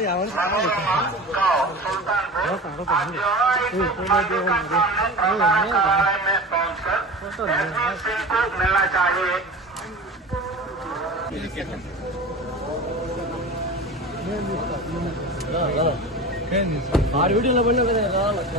าอย่้กาเอาสารเข้าไปเลยเอาสารเข้าไปเ้ยเฮ้ยนี่สิอาดูดิลล์บนนั้นก็ได้้้้้้้้้้้้้้้้้้้้้้้้้้้้้้้้้้้้้้้้้ครับ